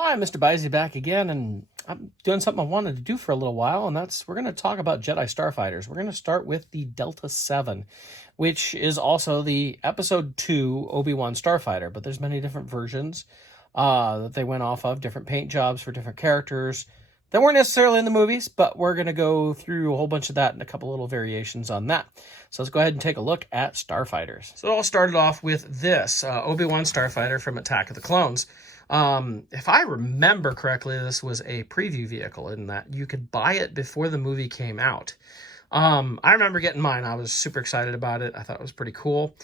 Hi, MrByZ back again, and I'm doing something I wanted to do for a little while, and we're going to talk about Jedi Starfighters. We're going to start with the Delta 7, which is also the Episode 2 Obi-Wan Starfighter, but there's many different versions that they went off of, different paint jobs for different characters that weren't necessarily in the movies, but we're going to go through a whole bunch of that and a couple little variations on that. So let's go ahead and take a look at Starfighters. So it all started off with this Obi-Wan Starfighter from Attack of the Clones. If I remember correctly, this was a preview vehicle in that you could buy it before the movie came out. I remember getting mine. I was super excited about it. I thought it was pretty cool.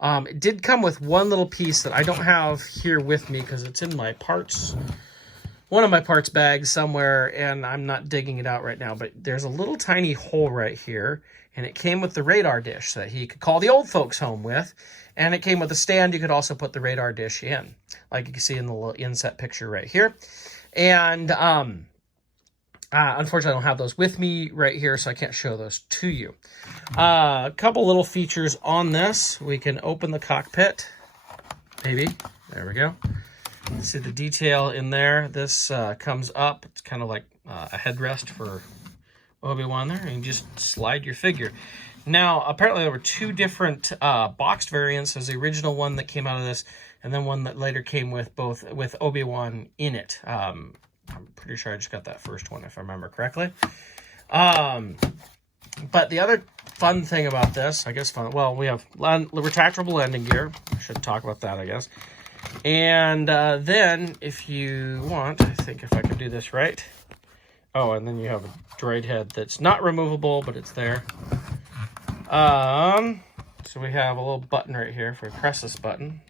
It did come with one little piece that I don't have here with me because it's in my parts, one of my parts bags somewhere, and I'm not digging it out right now, but there's a little tiny hole right here, and it came with the radar dish that he could call the old folks home with. And it came with a stand. You could also put the radar dish in, like you can see in the little inset picture right here. And unfortunately, I don't have those with me right here, so I can't show those to you. A couple little features on this. We can open the cockpit, maybe. There we go. See the detail in there. This comes up. It's kind of like a headrest for Obi-Wan there. And you just slide your figure. Now, apparently there were two different boxed variants. There's the original one that came out of this, and then one that later came with Obi-Wan in it. I'm pretty sure I just got that first one, if I remember correctly. But the other fun thing about this, I guess well, we have retractable landing gear. I should talk about that, I guess. And then, if you want, I think if I can do this right. Oh, and then you have a droid head that's not removable, but it's there. So we have a little button right here. If we press this button,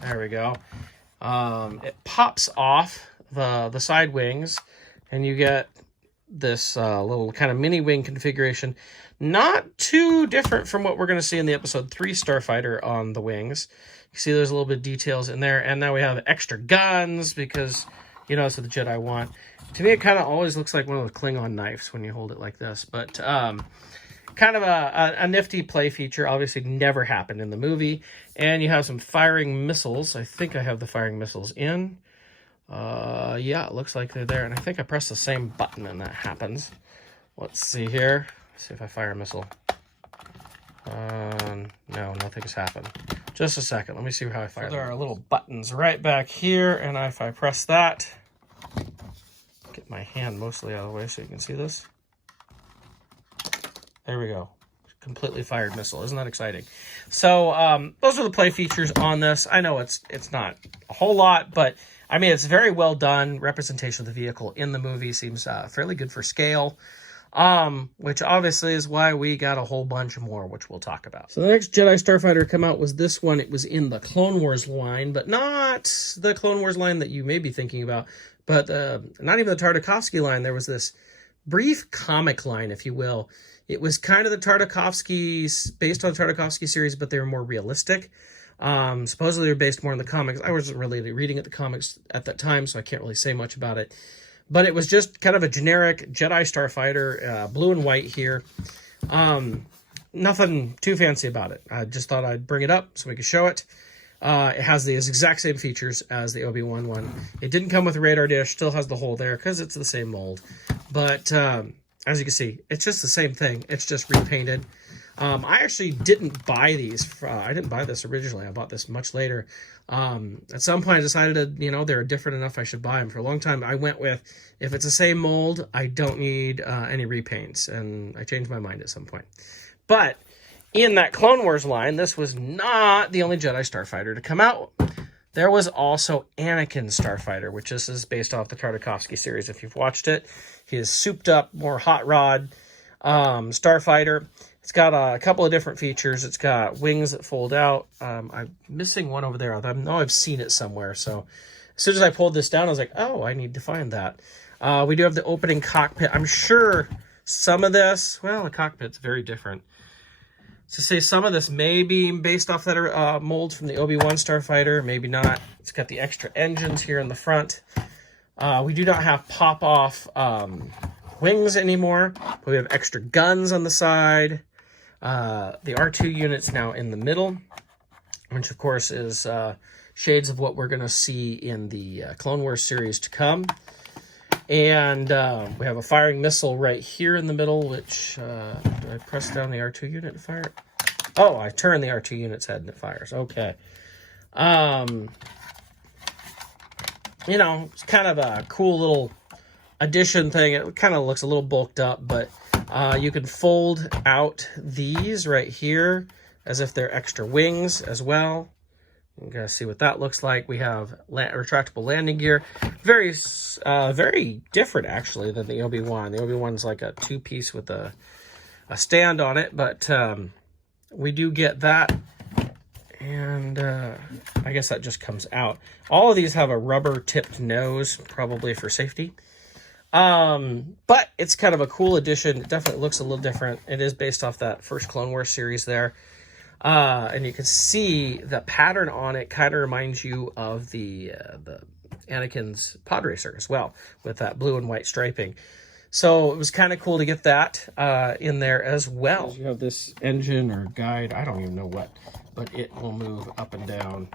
there we go. It pops off the side wings, and you get this little kind of mini wing configuration. Not too different from what we're going to see in the Episode 3 Starfighter on the wings. You see there's a little bit of details in there, and now we have extra guns because, you know, that's what the Jedi want. To me, it kind of always looks like one of the Klingon knives when you hold it like this, but kind of a nifty play feature. Obviously never happened in the movie. And you have some firing missiles. I think I have the firing missiles in. Yeah, it looks like they're there. And I think I press the same button and that happens. Let's see here. Let's see if I fire a missile. No, nothing's happened. Just a second. Let me see how I fire. So there are little buttons right back here. And if I press that, get my hand mostly out of the way so you can see this. There we go. Completely fired missile. Isn't that exciting? So those are the play features on this. I know it's not a whole lot, but I mean, it's very well done. Representation of the vehicle in the movie seems fairly good for scale, which obviously is why we got a whole bunch more, which we'll talk about. So the next Jedi Starfighter to come out was this one. It was in the Clone Wars line, but not the Clone Wars line that you may be thinking about, but not even the Tartakovsky line. There was this brief comic line, if you will. It was kind of the Tartakovsky's, based on the Tartakovsky series, but they were more realistic. Supposedly they were based more on the comics. I wasn't really reading at the comics at that time, so I can't really say much about it. But it was just kind of a generic Jedi Starfighter, blue and white here. Nothing too fancy about it. I just thought I'd bring it up so we could show it. It has the exact same features as the Obi-Wan one. It didn't come with a radar dish, still has the hole there because it's the same mold. But as you can see, it's just the same thing. It's just repainted. I actually didn't buy these. I didn't buy this originally. I bought this much later. At some point, I decided they're different enough I should buy them. For a long time, I went with, if it's the same mold, I don't need any repaints. And I changed my mind at some point. But in that Clone Wars line, this was not the only Jedi Starfighter to come out. There was also Anakin Starfighter, which this is based off the Tartakovsky series. If you've watched it, he is souped up, more hot rod Starfighter. It's got a couple of different features. It's got wings that fold out. I'm missing one over there. I know I've seen it somewhere. So as soon as I pulled this down, I was like, oh, I need to find that. We do have the opening cockpit. I'm sure some of this, well, the cockpit's very different. To say some of this may be based off that mold from the Obi-Wan Starfighter, maybe not. It's got the extra engines here in the front. We do not have pop-off wings anymore, but we have extra guns on the side. The R2 unit's now in the middle, which of course is shades of what we're going to see in the Clone Wars series to come. And we have a firing missile right here in the middle, which, do I press down the R2 unit to fire it? Oh, I turn the R2 unit's head and it fires. Okay. You know, it's kind of a cool little addition thing. It kind of looks a little bulked up, but you can fold out these right here as if they're extra wings as well. You can see what that looks like. We have retractable landing gear. Very different, actually, than the Obi-Wan. The Obi-Wan's like a two-piece with a stand on it, but we do get that. And I guess that just comes out. All of these have a rubber-tipped nose, probably for safety. But it's kind of a cool addition. It definitely looks a little different. It is based off that first Clone Wars series there. And you can see the pattern on it kind of reminds you of the Anakin's pod racer as well, with that blue and white striping. So it was kind of cool to get that in there as well. You have this engine or guide, I don't even know what, but it will move up and down.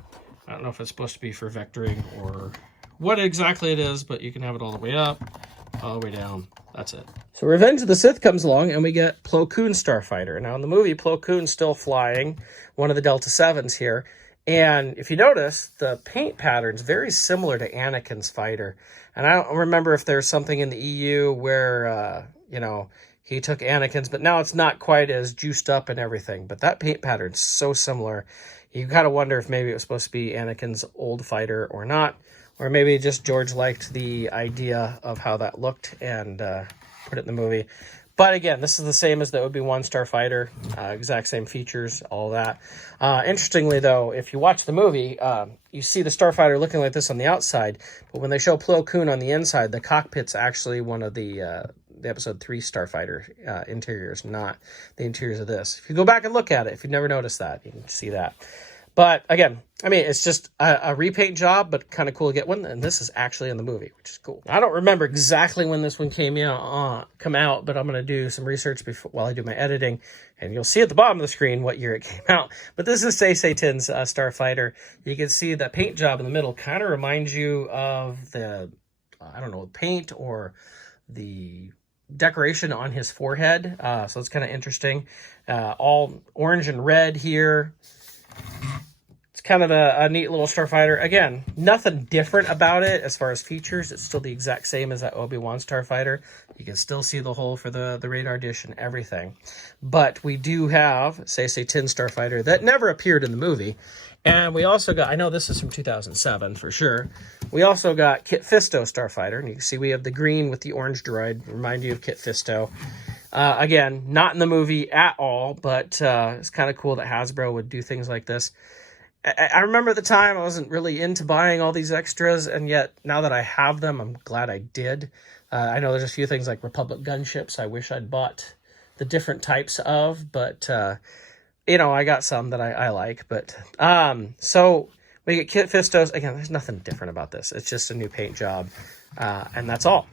I don't know if it's supposed to be for vectoring or what exactly it is, but you can have it all the way up, all the way down. That's it. So Revenge of the Sith comes along, and we get Plo Koon Starfighter. Now, in the movie, Plo Koon's still flying, one of the Delta 7s here. And if you notice, the paint pattern's very similar to Anakin's fighter. And I don't remember if there's something in the EU where, you know, he took Anakin's, but now it's not quite as juiced up and everything. But that paint pattern's so similar. You kind of wonder if maybe it was supposed to be Anakin's old fighter or not. Or maybe just George liked the idea of how that looked and put it in the movie. But again, this is the same as the Obi-Wan Starfighter. Exact same features, all that. Interestingly, though, if you watch the movie, you see the Starfighter looking like this on the outside. But when they show Plo Koon on the inside, the cockpit's actually one of the Episode 3 Starfighter interiors, not the interiors of this. If you go back and look at it, if you've never noticed that, you can see that. But again, I mean, it's just a repaint job, but kind of cool to get one. And this is actually in the movie, which is cool. I don't remember exactly when this one come out, but I'm going to do some research while I do my editing. And you'll see at the bottom of the screen what year it came out. But this is Say-Say-Tin's Starfighter. You can see the paint job in the middle kind of reminds you of the, I don't know, paint or the decoration on his forehead. So it's kind of interesting. All orange and red here. Kind of a neat little Starfighter. Again, nothing different about it as far as features. It's still the exact same as that Obi-Wan Starfighter. You can still see the hole for the radar dish and everything. But we do have Say-Say-Tin Starfighter that never appeared in the movie. And we also got, I know this is from 2007 for sure. We also got Kit Fisto Starfighter. And you can see we have the green with the orange droid. Remind you of Kit Fisto. Again, not in the movie at all, but it's kind of cool that Hasbro would do things like this. I remember at the time I wasn't really into buying all these extras, and yet now that I have them, I'm glad I did. I know there's a few things like Republic gunships I wish I'd bought the different types of, but, you know, I got some that I like. But so we get Kit Fistos. Again, there's nothing different about this. It's just a new paint job, and that's all.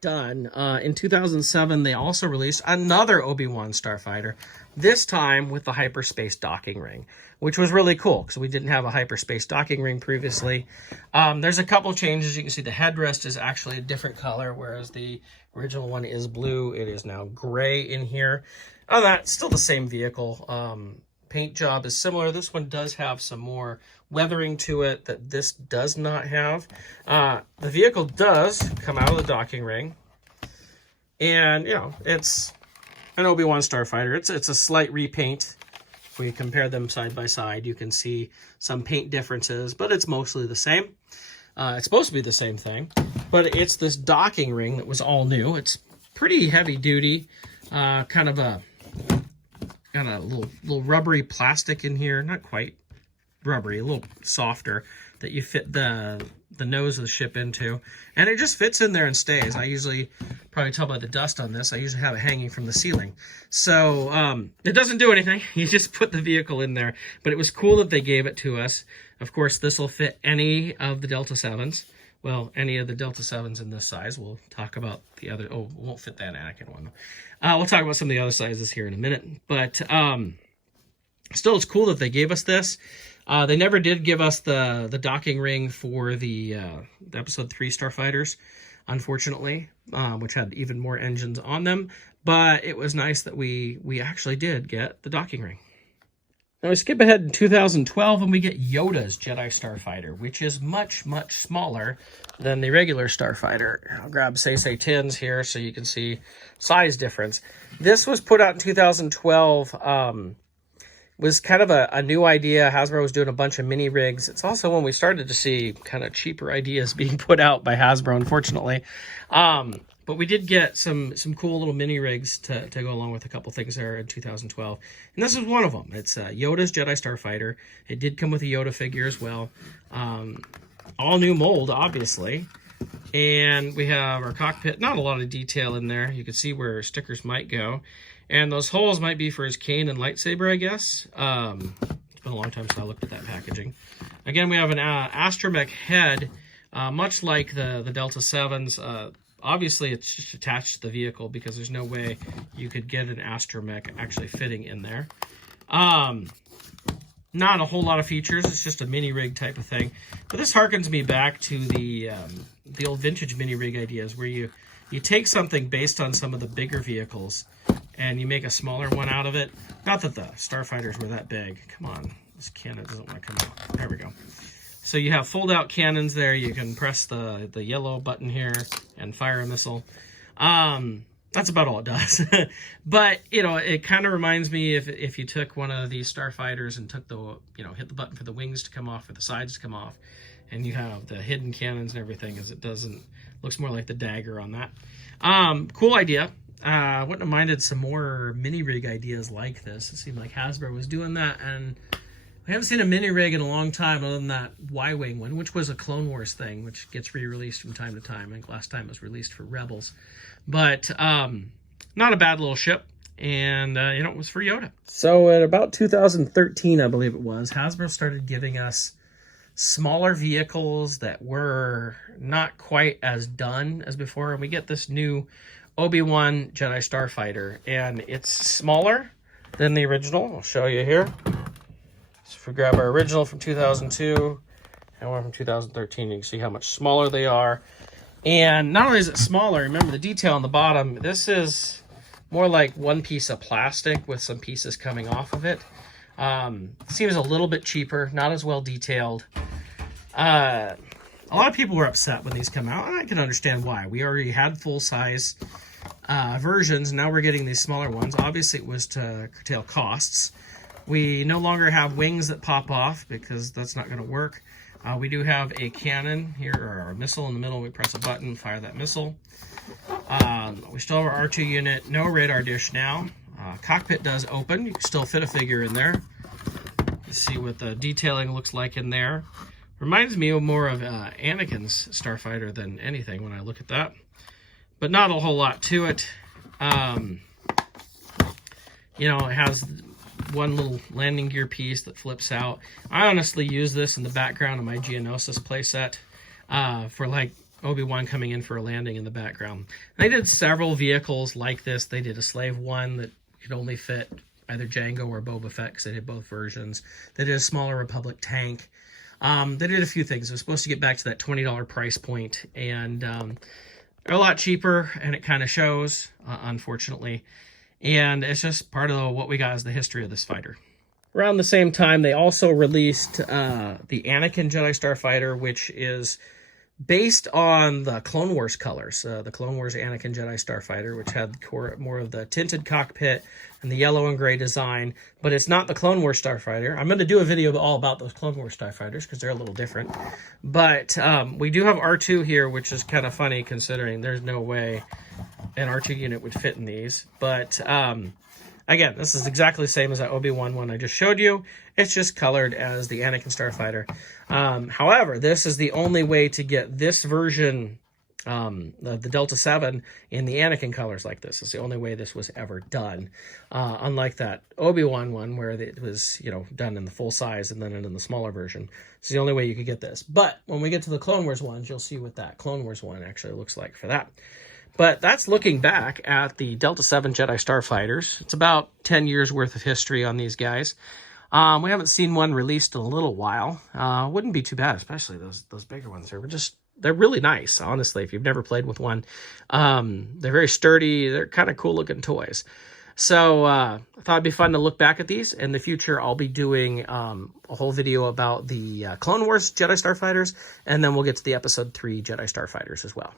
Done. In 2007, they also released another Obi-Wan Starfighter, this time with the hyperspace docking ring, which was really cool because we didn't have a hyperspace docking ring previously. There's a couple changes. You can see the headrest is actually a different color, whereas the original one is blue. It is now gray in here. Oh, that's still the same vehicle. Paint job is similar. This one does have some more weathering to it that this does not have. The vehicle does come out of the docking ring, and you know, it's an Obi-Wan Starfighter. It's a slight repaint. If we compare them side by side, you can see some paint differences, but it's mostly the same. It's supposed to be the same thing, but it's this docking ring that was all new. It's pretty heavy duty, kind of a got a little rubbery plastic in here, not quite rubbery, a little softer, that you fit the nose of the ship into, and it just fits in there and stays. I usually, probably tell by the dust on this, I usually have it hanging from the ceiling. So it doesn't do anything. You just put the vehicle in there, but it was cool that they gave it to us. Of course, this will fit any of the Delta 7s. Well, any of the Delta 7s in this size. We'll talk about the other, oh, it won't fit that Anakin one. We'll talk about some of the other sizes here in a minute, but still, it's cool that they gave us this. They never did give us the docking ring for the Episode 3 Starfighters, unfortunately, which had even more engines on them. But it was nice that we actually did get the docking ring. Now we skip ahead in 2012 and we get Yoda's Jedi Starfighter, which is much, much smaller than the regular Starfighter. I'll grab Say tins here so you can see size difference. This was put out in 2012. Was kind of a new idea. Hasbro was doing a bunch of mini rigs. It's also when we started to see kind of cheaper ideas being put out by Hasbro, unfortunately. But we did get some cool little mini rigs to go along with a couple things there in 2012. And this is one of them. It's Yoda's Jedi Starfighter. It did come with a Yoda figure as well. All new mold, obviously. And we have our cockpit. Not a lot of detail in there. You can see where stickers might go. And those holes might be for his cane and lightsaber, I guess. It's been a long time since I looked at that packaging. Again, we have an astromech head, much like the Delta 7s. Obviously, it's just attached to the vehicle because there's no way you could get an astromech actually fitting in there. Not a whole lot of features. It's just a mini rig type of thing. But this harkens me back to the old vintage mini rig ideas where you take something based on some of the bigger vehicles and you make a smaller one out of it. Not that the Starfighters were that big. Come on, this cannon doesn't want to come out. There we go. So you have fold-out cannons there. You can press the yellow button here and fire a missile. That's about all it does. But, you know, it kind of reminds me if you took one of these Starfighters and took hit the button for the wings to come off or the sides to come off, and you have the hidden cannons and everything, as it looks more like the dagger on that. Cool idea. Wouldn't have minded some more mini rig ideas like this. It seemed like Hasbro was doing that, and we haven't seen a mini rig in a long time other than that Y-Wing one, which was a Clone Wars thing, which gets re-released from time to time. I think last time it was released for Rebels. But not a bad little ship, and it was for Yoda. So at about 2013, I believe it was, Hasbro started giving us smaller vehicles that were not quite as done as before, and we get this new Obi-Wan Jedi Starfighter, and it's smaller than the original. I'll show you here. So if we grab our original from 2002 and one from 2013, you can see how much smaller they are. And not only is it smaller, remember the detail on the bottom, this is more like one piece of plastic with some pieces coming off of it. Seems a little bit cheaper, not as well detailed. A lot of people were upset when these come out, and I can understand why. We already had full-size versions, now we're getting these smaller ones. Obviously, it was to curtail costs. We no longer have wings that pop off because that's not going to work. We do have a cannon here, or a missile in the middle. We press a button, fire that missile. We still have our R2 unit, no radar dish now. Cockpit does open. You can still fit a figure in there. You see what the detailing looks like in there. Reminds me more of Anakin's Starfighter than anything when I look at that. But not a whole lot to it. It has one little landing gear piece that flips out. I honestly use this in the background of my Geonosis playset for like Obi-Wan coming in for a landing in the background. And they did several vehicles like this. They did a Slave one that could only fit either Jango or Boba Fett because they did both versions. They did a smaller Republic tank. They did a few things. It was supposed to get back to that $20 price point, and they're a lot cheaper, and it kind of shows, unfortunately. And it's just part of what we got as the history of this fighter. Around the same time, they also released the Anakin Jedi Starfighter, which is based on the Clone Wars colors. The Clone Wars Anakin Jedi Starfighter, which had more of the tinted cockpit and the yellow and gray design. But it's not the Clone Wars Starfighter. I'm going to do a video all about those Clone Wars Starfighters because they're a little different. But we do have R2 here, which is kind of funny considering there's no way an R2 unit would fit in these. But again, this is exactly the same as that Obi-Wan one I just showed you. It's just colored as the Anakin Starfighter. However, this is the only way to get this version, the Delta 7, in the Anakin colors like this. It's the only way this was ever done. Unlike that Obi-Wan one where it was, done in the full size and then in the smaller version. It's the only way you could get this. But when we get to the Clone Wars ones, you'll see what that Clone Wars one actually looks like for that. But that's looking back at the Delta 7 Jedi Starfighters. It's about 10 years worth of history on these guys. We haven't seen one released in a little while. Wouldn't be too bad, especially those bigger ones. They're really nice, honestly, if you've never played with one. They're very sturdy. They're kind of cool looking toys. So I thought it'd be fun to look back at these. In the future, I'll be doing a whole video about the Clone Wars Jedi Starfighters, and then we'll get to the Episode 3 Jedi Starfighters as well.